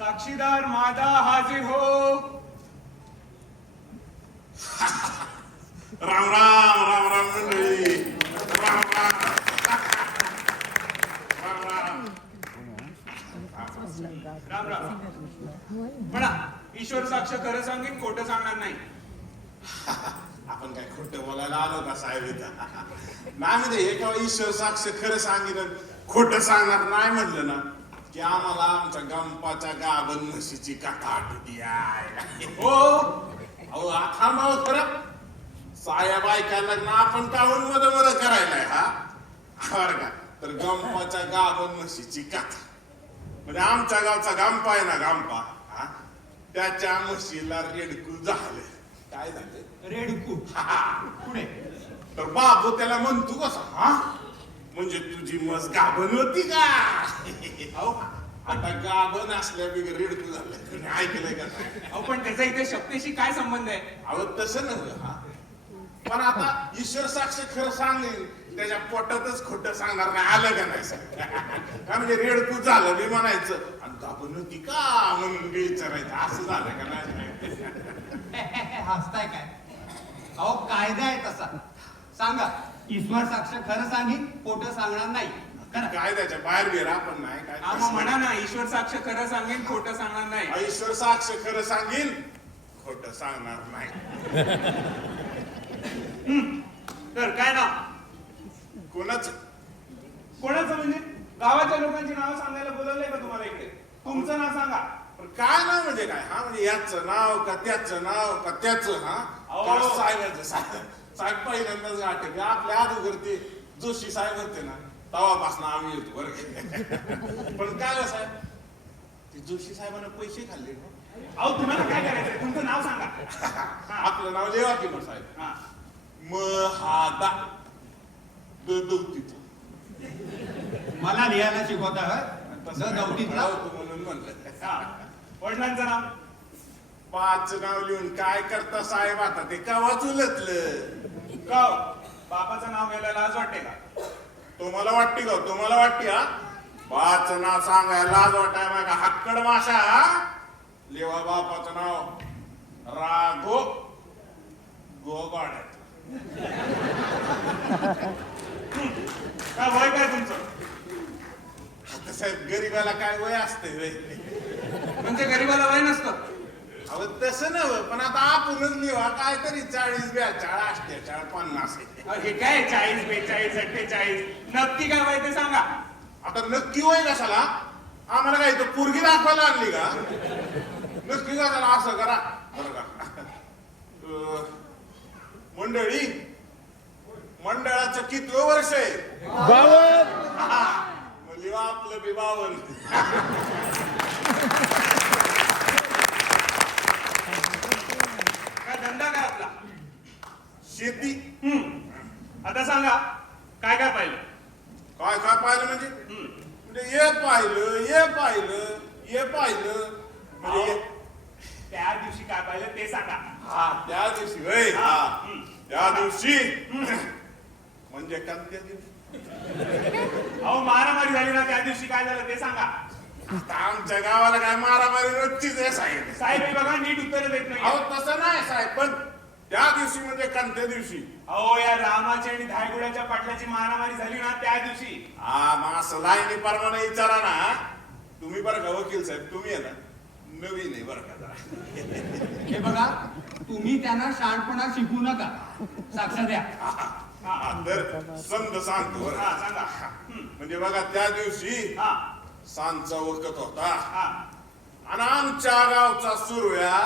साक्षीदार माझा हाजीर हो. राम राम राम राम मंडळी. राम राम राम राम. म्हणा, ईश्वर साक्ष खरं सांगेन, खोटं सांगणार नाही. आपण काय खोटं बोलायला आलो का साहेब इथं? नाही म्हणजे एका ईश्वर साक्ष खरं सांगितलं खोटं सांगणार नाही म्हणलं ना की आम्हाला आमच्या गंपाच्या गाभण म्हशीची कथा आठवती आहे. हो अहो थांबावं खरं. साहेब ऐकायला ना आपण काहून मध करायलाय हा बरं का. तर गंपाच्या गाभण म्हशीची कथा म्हणजे आमच्या गावचा गंपा आहे ना, गंपा हा, त्याच्या म्हशीला रेडकू झालं. काय झालं? रेडकू. पुढे. तर बाबू त्याला म्हणतो कसा, हा म्हणजे तुझी म्हस गाभण होती का? अहो आता गाभण असल्या बिगर रेडकू झालं. ऐकलंय का नाही? अहो पण त्याचा इथे शक्तीशी काय संबंध आहे? अहो तसं नव्हतं हा. पण आता ईश्वर साक्ष खरं सांगेल त्याच्या पोटातच खोटं सांगणार नाही. आलं का नाही सांग? काय म्हणजे रेडकू झालं मी म्हणायचं आणि गाभण होती का म्हणून विचारायचं. असं झालं का नाही? हसताय काय? अहो कायदा आहे तसा. सांगा, ईश्वर साक्ष खरं सांगेन, खोटं सांगणार नाही. काय त्याच्या बाहेर गेला आपण नाही काय. आम्हा म्हणा ना, ईश्वर साक्ष खरं सांगेन, खोटं सांगणार नाही. ईश्वर साक्ष खरं सांगेल, खोटं सांगणार नाही. तर काय ना, कोणाच कोणाचं म्हणजे? गावाच्या लोकांची नावं सांगायला बोलवलंय का तुम्हाला इकडे? तुमचं नाव सांगा. काय नाव म्हणजे काय? हा म्हणजे याचं नाव का त्याचं नाव का त्याचं? हा अहो. साहेबाचं साहेब पहिल्यांदाच गाठ आपल्या अगोदर ते जोशी साहेब होते ना, तवापासून आम्ही येतो बरं का. पण काय साहेब ते जोशी साहेबांना पैसे खाल्ले ना. अहो तुम्हाला काय करायचंय? तुमचं नाव सांगा. आपलं नाव जेव्हा की मग साहेब हा. महादा दौतीचं. मला लिहायला शिकवता तसं दौतीतला. म्हणून म्हणलं. हा. वडिलांचं नाव? 5 नाव लिहून काय करता साहेब? आता ते कवाच उलटलं. का हो? बापाचं नाव घ्यायला लाज वाटते का? तुम्हाला वाटते का? तुम्हाला वाटते हा? 5 नाव सांगायला लाज वाटाय का? हक्कड माशा हा? लिवा बापाचं नाव राघो गोगाड्यात. काय वय काय तुमचं? आता साहेब गरीबाला काय वय असते वय? म्हणजे गरीबाला वय नसतं. अहो तसं नव्ह, पण आता आपणच लिहा काहीतरी 40 42 48 50. हे काय 40 42 48 नक्की काय वय ते सांगा. आता नक्की वय कशाला? आम्हाला काय तर पोरगी दाखवायला आणली का? नक्की कशाला असं करा बरं का. मंडळी, मंडळाचं कितवं वर्ष आहे? 52. लिहा आपलं बी 52. काय धंदा काय आपला? शेती. आता सांगा काय काय पाहिलं? काय काय पाहिलं म्हणजे हे पाहिलं हे पाहिलं हे पाहिलं म्हणजे त्या दिवशी काय पाहिलं ते सांगा. हा त्या दिवशी होय. हा त्या दिवशी म्हणजे कोणत्या दिवशी? अहो मारामारी झाली ना, त्या दिवशी काय झालं ते सांगा. आता आमच्या गावाला काय मारामारी रोजचीच आहे साहेब. साहेब हे बघा नीट उत्तर देत नाही. अहो तसं नाही साहेब, पण त्या दिवशी म्हणजे कोणत्या दिवशी? अहो या रामाची आणि धायगुड्याच्या पाटलाची मारामारी झाली ना त्या दिवशी. हा मग असं लाईनी परमाने विचारा ना तुम्ही. बरं का वकील साहेब, तुम्ही आहे ना नवीन आहे बरं का जरा. हे बघा, तुम्ही त्यांना शहाणपणा शिकू नका. साक्ष द्या. हा तर समज सांगतो बरं. हा सांगा. म्हणजे बघा त्या दिवशी हा सांजचा वखत होता हा. आणि आमच्या गावचा सुरव्या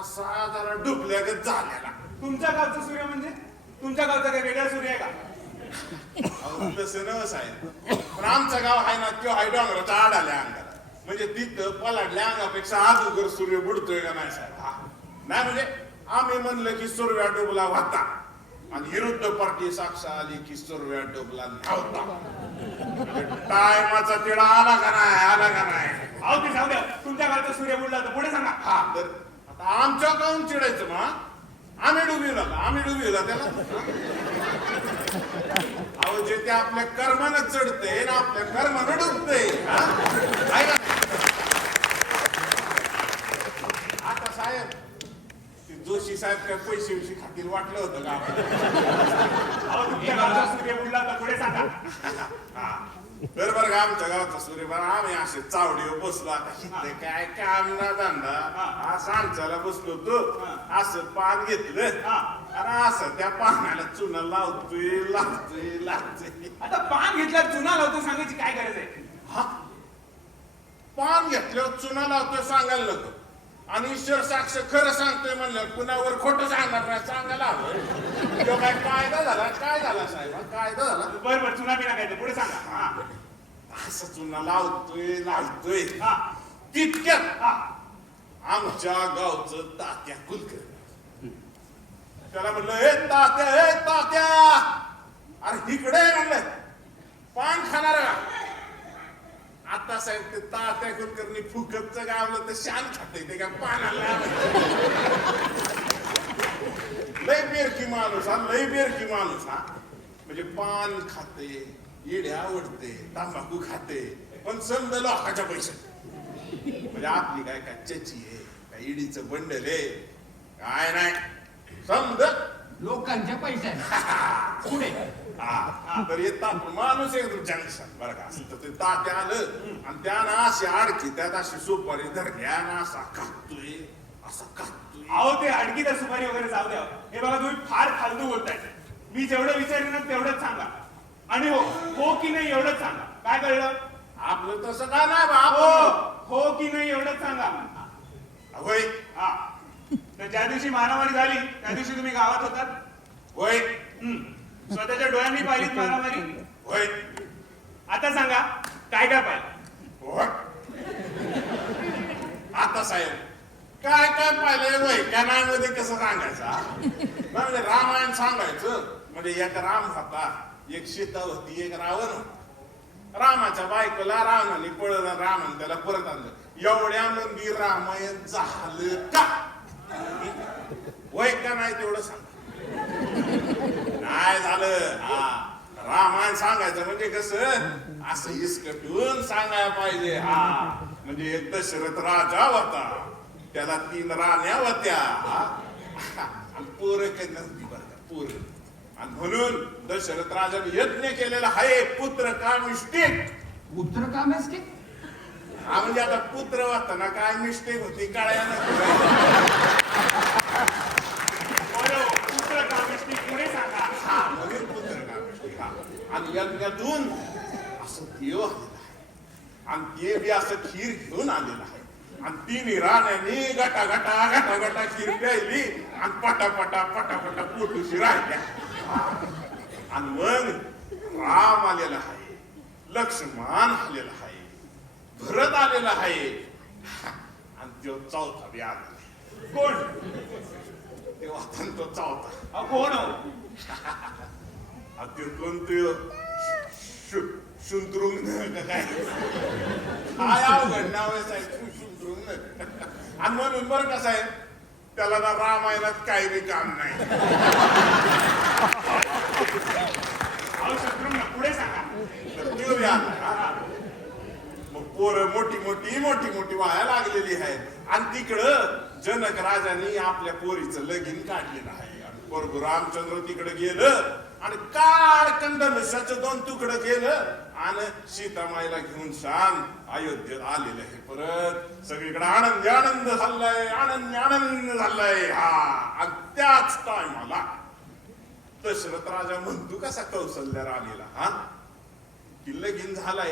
असा जरा डुबल्यागत झालेला. तुमच्या गावचं सूर्य म्हणजे? तुमच्या गावचा काही वेगळा सूर्य आहे का? अहो, तसं नव साहेब, पण आमचं गाव आहे ना तो आहे डोंगराच्या आडाल्या अंगाला. म्हणजे तिथं पलाडल्या अंगापेक्षा अगोदर सूर्य बुडतोय का नाही साहेब? हा नाही म्हणजे आम्ही म्हणलं की सूर्या डुबला होता आणि विरुद्ध पार्टी साक्ष आली की सूर्या डुबला नव्हता. टायमाचा तिडा आला का नाही? आला का नाही? अहो ते जाऊ द्या. तुमच्या गावचा सूर्य बुडला तर पुढे सांगा. हा तर आता आमच्या काहून चिडायचं मग? आम्ही डुबिवला का? आम्ही डुबिवला त्याला? अहो जे ते आपल्या कर्मानं चढते ना आपल्या कर्मानं डुबते. काय पैसे विषयी खातील वाटलं होतं का अहो तुमच्या गावचा सूर्य बुडला तर पुढे सांगा. हा. तर बरं का आमच्या गावचा सूर्य बरं आम्ही असे चावडीवर बसलो आता इथे काय काम ना धंदा असं आमच्याला बसलो होतो असं पान घेतलं आणि असं त्या पानाला चुना लावतोय आता पान घेतल्यावर चुना लावतो सांगायची काय गरज आहे? हा पान घेतल्यावर चुना लावतोय सांगायला नको आणि ईश्वर साक्ष खरं सांगतोय म्हणलं कुणावर खोटं सांगणार नाही सांगायला हवं तो काय कायदा झाला साहेब कायदा झाला बरं बरं चुना बिना काय ते पुढे सांगा. हा. असं चुना लावतोय हा. तितक्यात हा. आमच्या गावचं तात्या कुलकर्णी त्याला म्हणलं हे तात्या अरे इकडे म्हणलं पान खाणार का आता साहेब ते तात्या कुलकर्णी फुकटचं गावलं तर शान खाते ते का पानाला लय बेरकी माणूस हा म्हणजे पान खाते इडे आवडते तंबाखू खाते पण समज लोकांच्या पैसे म्हणजे आपली काय चची आहे काय इडीचं बंडल आहे काय नाही समज लोकांच्या पैशाने पुढे तर येतात माणूस एकदम जंक्शन बरं का असं ते तात्या आलं आणि त्यानं अशी आडकी त्यात अशी सुपारी धरल्या असा कापतोय अहो ते अडकी तर सुपारी वगैरे जाऊ द्या. हे बघा तुम्ही फार फालतू बोलताय. मी जेवढं विचारेन ना तेवढंच सांगा आणि हो की नाही एवढंच सांगा. काय कळलं? आपलं तसं का नाही हो की नाही एवढंच सांगा. होय हा. तर ज्या दिवशी मारामारी झाली त्या दिवशी तुम्ही गावात होतात? होय स्वतःच्या डोळ्यांनी पाहिलीत मारामारी? होय आता सांगा काय काय पाहिलं? होय आता साहेब काय पाहिलंय वय का नाही मध्ये कसं सांगायचं म्हणजे रामायण सांगायचं म्हणजे एक राम होता एक सीता होती एक रावण होता. रामाच्या बायकोला रावणाने पळलं रामाने त्याला परत आणलं एवढ्या मंदी रामायण झालं का वय का नाही तेवढं सांग नाही झालं. रामायण सांगायचं म्हणजे कसं असं हिसकटून सांगायला पाहिजे. म्हणजे एक दशरथ राजा होता त्याला 3 राण्या होत्या आणि पोरं काही नव्हती बरं का पोरं आणि म्हणून दशरथ राजाने यज्ञ केलेला आहे पुत्र पुत्र का मिस्टेक म्हणजे आता पुत्र होता ना काय मिस्टेक होती काळ्या पुढे सांगा. आणि यज्ञातून असं देव आलेला आहे आणि ते बी असं खीर घेऊन आलेलं आहे आणि 3 राण्यांनी गटा खीर प्यायली आणि पटापटा पोटूशी राहिल्या आणि मग राम आलेला आहे लक्ष्मण आलेला आहे भरत आलेला आहे आणि तो चौथा बी आलेला. कोण? तेव्हा तो चौथा कोण? ते कोणतं शुंद्रुंग काय अवघड नाव आहे साहेब शुंद्रुंग आणि म्हणून बरं कसं आहे त्याला ना रामायणात काही बी काम नाही. पुढे सांगा. मग पोरं मोठी वाया लागलेली आहेत आणि तिकडं जनक राजांनी आपल्या पोरीचं लगीन काढलेलं आहे आणि प्रभू रामचंद्र तिकडे गेलं आणि काळकंड धनुष्याचं 2 तुकडं केलं आणि सीतामाईला घेऊन शांत अयोध्येत आलेलं आहे. परत सगळीकडे आनंद झालाय. आणि त्याच टायमाला दशरथ राजा म्हणतो कसा कौशल्या राणीला की लगीन झाला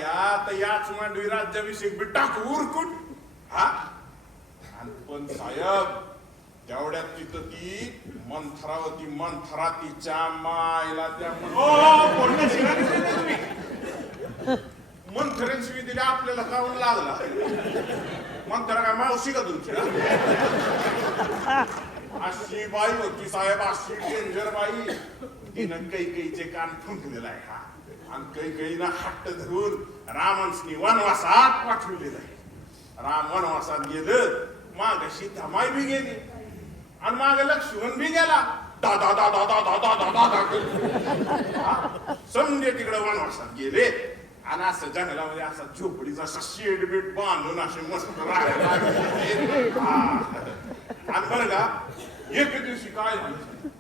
तर याच मांडवी राज्याभिषेक बी टाकू उरकूट आणि पण साहेब तेवढ्यात तिथं ती मंथरा तिच्या मायला त्या मंथरेन शिवी दिल्या आपल्याला काढून लागला. मंथरा काय मावशी का तुमची अशी बाई होती साहेब अशी डेंजर बाई तिनं कैकेयीचे कान फुंकलेला आहे आणि कैकेयीनं हट्ट धरून रामांसनी वनवासात पाठवलेलं आहे. राम वनवासात गेलं माग सीतामाई बी गेली आणि माग लक्ष्मण बी गेला समजे तिकडे वनवासात गेले आणि असं जंगलामध्ये असा झोपडीचा असा शेड बीट बांधून असे मस्त राहायला लागले. आणि बरं का एके दिवशी काय झालं साहेब?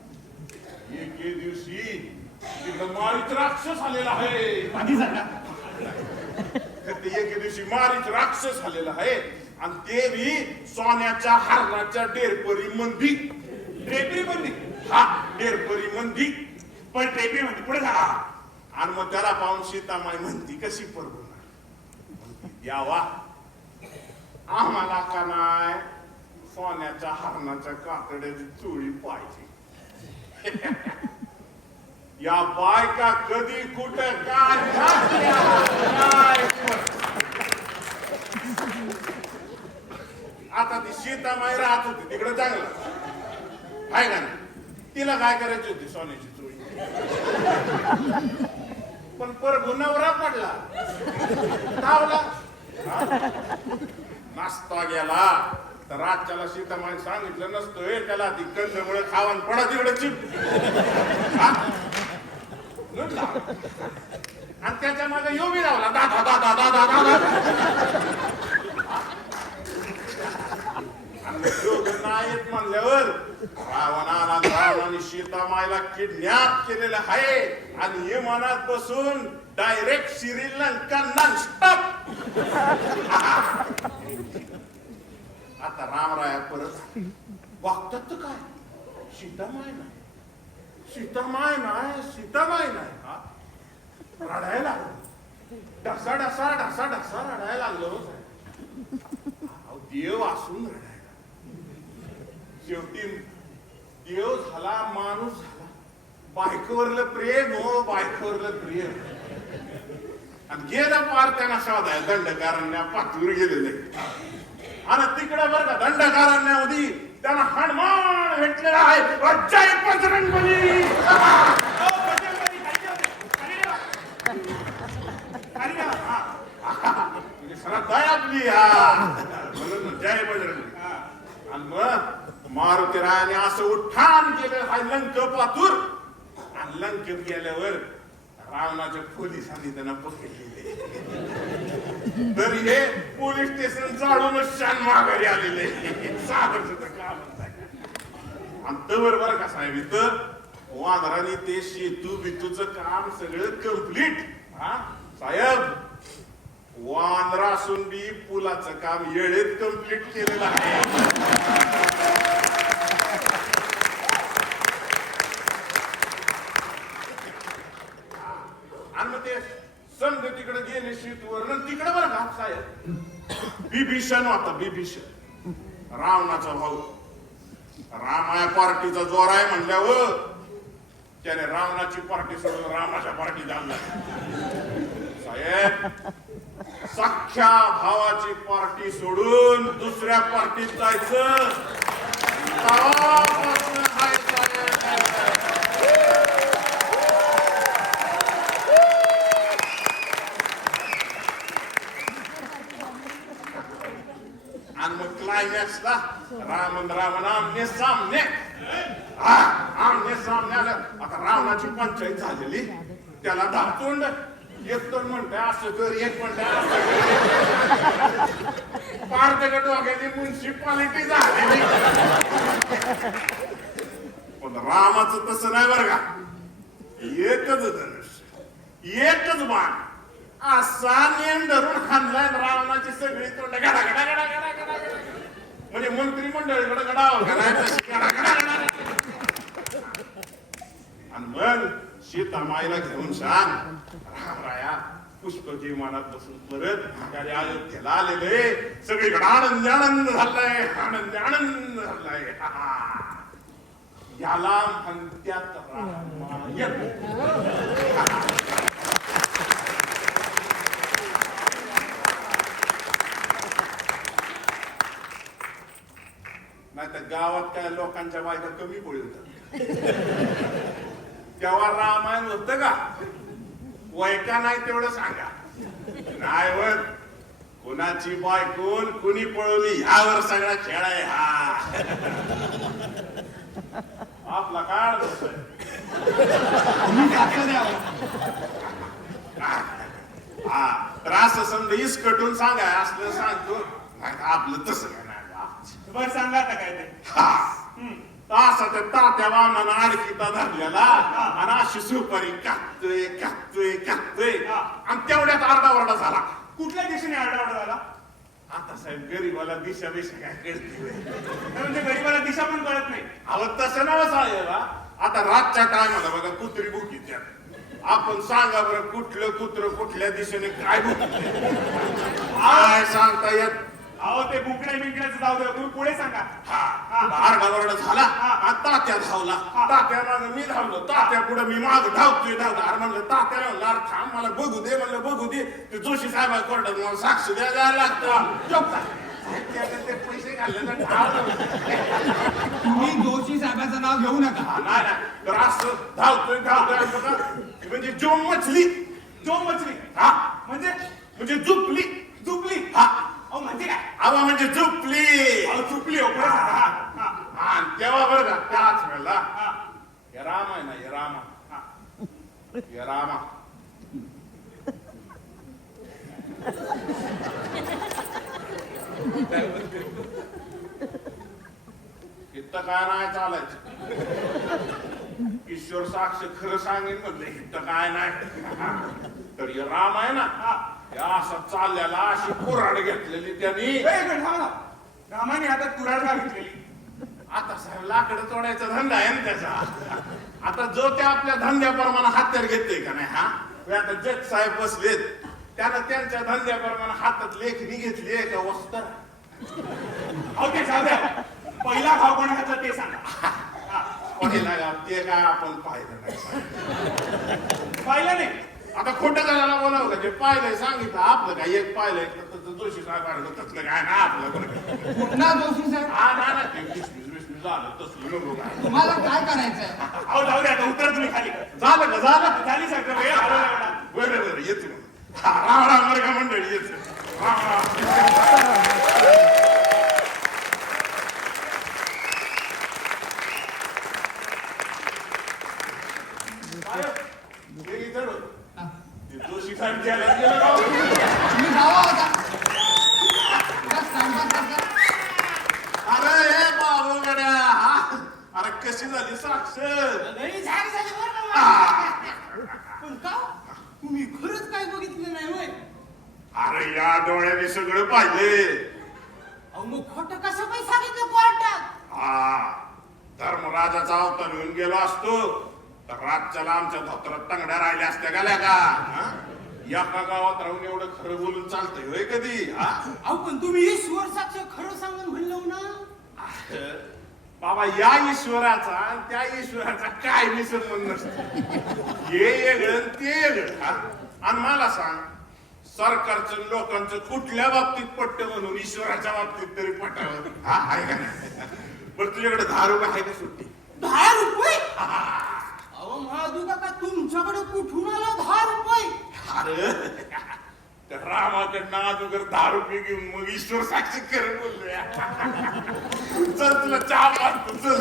एके दिवशी तिकडं माळीत राक्षस आलेला आहे. आधी सांगा. तर ते एके दिवशी माळीत राक्षस आलेला आहे आणि ते बी सोन्याच्या हारणाच्या डेरपरी मंदी. ड्रेपरी बंदी. हा डेरपरी मंदी. पण ड्रेपरी मध्ये पुढे जा. आणि मग त्याला पाहून सीतामाई म्हणती कशी परवणार यावा आम्हाला का नाही सोन्याच्या हरणाच्या कातड्याची चोळी पाहिजे. या बायका कधी कुठं काय घातल्या, काय आता ती सीतामाई राहत होती तिकडे चांगलं आहे का नाही. तिला काय करायची होती सोन्याची चोळी. पण प्रभू नवरा पडला धावला. नाश्ता गेला तर रातच्याला सीतामाई सांगितलं नसतोय त्याला ती कंदमुळे खावान पडा तिकडे चिप. आणि त्याच्या मागे यो बी लावला दादा दादा दादा दादा. नाहीत म्हणल्यावर रावणाने सीतामाईला किडनॅप केलेलं आहे आणि विमानात बसून डायरेक्ट श्रीलंका नॉनस्टॉप. आता रामराया परत बघतात तर काय सीतामाई नाही सीतामाई नाही सीतामाई नाही. हा रडायला लागलो. ढसा ढसा ढसा ढसा रडायला लागलो. देव असून रडायला. शेवटी देव झाला माणूस झाला. बायकोवरलं प्रेम हो बायकोवरलं प्रेम. आणि गेलं पार त्यांना शोधाय दंडकारण्या पाठीवर गेलेले. आणि तिकडे बरं का दंडकारण्यामध्ये त्यांना हनुमान भेटलेला आहे. जय बजरंगबली. म्हणजे सगळा दयाबली म्हणून जय बजरंगबली. आणि मग मारुतीरायाने असं उठाण केलं हाय लंक पातूर. आणि लंकेत गेल्यावर रावणाच्या पोलिसांनी त्यांना पकडलेले. तरी हे पोलीस स्टेशन चालूनच शान माघारी आलेले. साधं काम आणि तवर बरं का साहेब इथं वानराने ते शेतू बितूचं काम सगळं कम्प्लीट. हा साहेब वानरा असून बी पुलाचं काम येळेत कम्प्लीट केलेलं आहे. आणि मग ते समज तिकडे गेले शेतूवर तिकडे बरं का साहेब बिभीषण होता. बिभीषण रावणाचा भाऊ. रामाया पार्टीचा जोर आहे म्हणल्यावर त्याने रावणाची पार्टी सोडून रामाच्या पार्टी घालला. साहेब सख्या भावाची पार्टी सोडून दुसऱ्या पार्टीत जायचं. आणि मग क्लायमॅक्सला रामन आमने सामने. आमने सामने आलं. आता रावणाची पंचायत झालेली. त्याला दातोंड एक तर म्हणताय असं कर एक म्हणताय असं कर. पार त्याच्या डोक्याची म्युन्सिपालिटी झालेली. पण रामाचं तसं नाही बरं का. एकच धनुष्य एकच बाण असा नेम धरून हाणलाय रावणाची सगळी तोंड गडा गडा गडा गडा गडा गडा. म्हणजे मंत्रिमंडळीकडे गडाव आणि मग सीतामाईला घेऊन सांग रामराया पुष्पक विमानात बसून परत माघारी अयोध्येला आलेले. सगळीकडे आनंद आनंद झालाय आनंद आनंद झालाय. याला म्हणत्यात रामायण. नाही तर गावात काय लोकांच्या बायका कमी पळतात. तेव्हा रामायण होत का वय का नाही तेवढं सांगा. नाही वर कोणाची बायकोन कुणी पळवली यावर सगळा खेळ आहे. आपला काळ त्रास समजा इस कटून सांगा असलं सांगतो आपलं तसं काय नाही. बर सांगा आता काय ते. असा त्या तात्या वामनानं अडकिता धरलेला आणि अशी सुपारी कापतोय कापतोय कापतोय आणि तेवढ्यात आरडाओरडा झाला. कुठल्या दिशेने आरडाओरडा झाला? आता साहेब गरीबाला दिशा बिशा काय कळते? म्हणजे गरीबाला दिशा पण कळत नाही. अहो तसं नवं साहेब आता रातच्या टायमाला बघा कुत्री भुकीत्या. आपण सांगा बरं कुठलं कुत्र कुठल्या दिशेने काय भुकीत काय सांगता येत. अहो ते बुकड्या बिकड्याचं जाऊ द्या, तुम्ही पुढे सांगा. आरडाओरडा झाला आणि तात्या धावला. तात्या मागं मी धावलो. तात्या पुढे मी माग धावतोय अरे म्हणलं तात्याला म्हणलं अरे थांब मला बघू दे. म्हणलं बघू दे. ते जोशी साहेब कोर्टात मला साक्ष द्यायला लागतं. ते पैसे घालले तर धावलं. तुम्ही जोशी साहेबाचं नाव घेऊ नका. नाही तर असं धावतोय धावतोय म्हणजे जोम मछली. जो मछली हा म्हणजे झुपली. चुकली. हा अहो म्हणजे काय? आवा म्हणजे झुपली. अहो चुकली हो, पुढे सांगा. आणि तेव्हा बरं का त्याच वेळेला हे राम आहे ना हे रामा हे रामा इथं काय नाही चालायचं. ईश्वर साक्ष खरं सांगेन म्हणलं इथं काय नाही. तर हे राम आहे ना या असा चालल्याला अशी कुऱ्हाड घेतलेली त्यांनी. रामाने हातात कुऱ्हाड का घेतलेली? आता साहेब लाकडं तोडायचा धंदा आहे ना त्याचा. आता जो त्या आपल्या धंद्याप्रमाणे हत्यार घेतोय का नाही हा आता जग साहेब बसलेत त्यानं त्यांच्या धंद्याप्रमाणे हातात लेखणी घेतली आहे का वस्तर. अहो ते जाऊ द्या. पहिला भाव कोणाचा ते सांगा. पहिला गाव ते काय आपण पाहिलं नाही. पाहिलं नाही. आता खोटं करायला बोलावं का जे पाहिलंय सांगितलं आपलं काय एक पाहिलंय जोशी साहेब आलं तसलं काय ना आपलं. कुठला जोशी साहेब? हा ना ते विस्मिस झालं तसलं नको काय. तुम्हाला काय करायचंय? अहो जाऊ द्या, आता उत्तर तुम्ही खाली. झालं का झालं झाली सगळं वेळ हरवला एवढा. बरं बरं येतो मग. राम राम बरं का मंडळी येतो. राम राम. जोशी साहेब गेला गेला राव. तुम्ही जावा होता. उगाच टाइमपास करता. अरे हे बाबू गड्या अरे कशी झाली साक्ष. लई झाली झाली बरं का? पण का तुम्ही खरंच काय बघितलं नाही होय? अरे या डोळ्याने सगळं पाहिले. अहो मग खोटं कसं काय सांगितलं कोर्टात? हा धर्मराजाचा अवतार घेऊन गेलो असतो तर रातच्याला आमच्या धोत्रात तंगड्या राहिल्या असत्या गेल्या का. एका गावात राहून एवढं खरं बोलून चालतंय होय कधी. अहो पण तुम्ही ईश्वर साक्ष खरं सांगून म्हणलं ना. बाबा या ईश्वराचा आणि त्या ईश्वराचा काय संबंध नसतो. हे वेगळं ते वेगळं. आणि मला सांग सरकारचं लोकांचं कुठल्या बाबतीत पट्ट म्हणून ईश्वराच्या बाबतीत तरी पटावं. हा आहे का नाही. बरं तुझ्याकडे 10 रुपये आहे का सुट्टी? 10 रुपये? अहो महादू काका तुमच्याकडे कुठून आलं 10 रुपये? अरे त्या रामाकडनं अगोदर 10 रुपये घेऊन मग ईश्वर साक्षी करत बोललोय. चल तुला चहा पाहतो चल.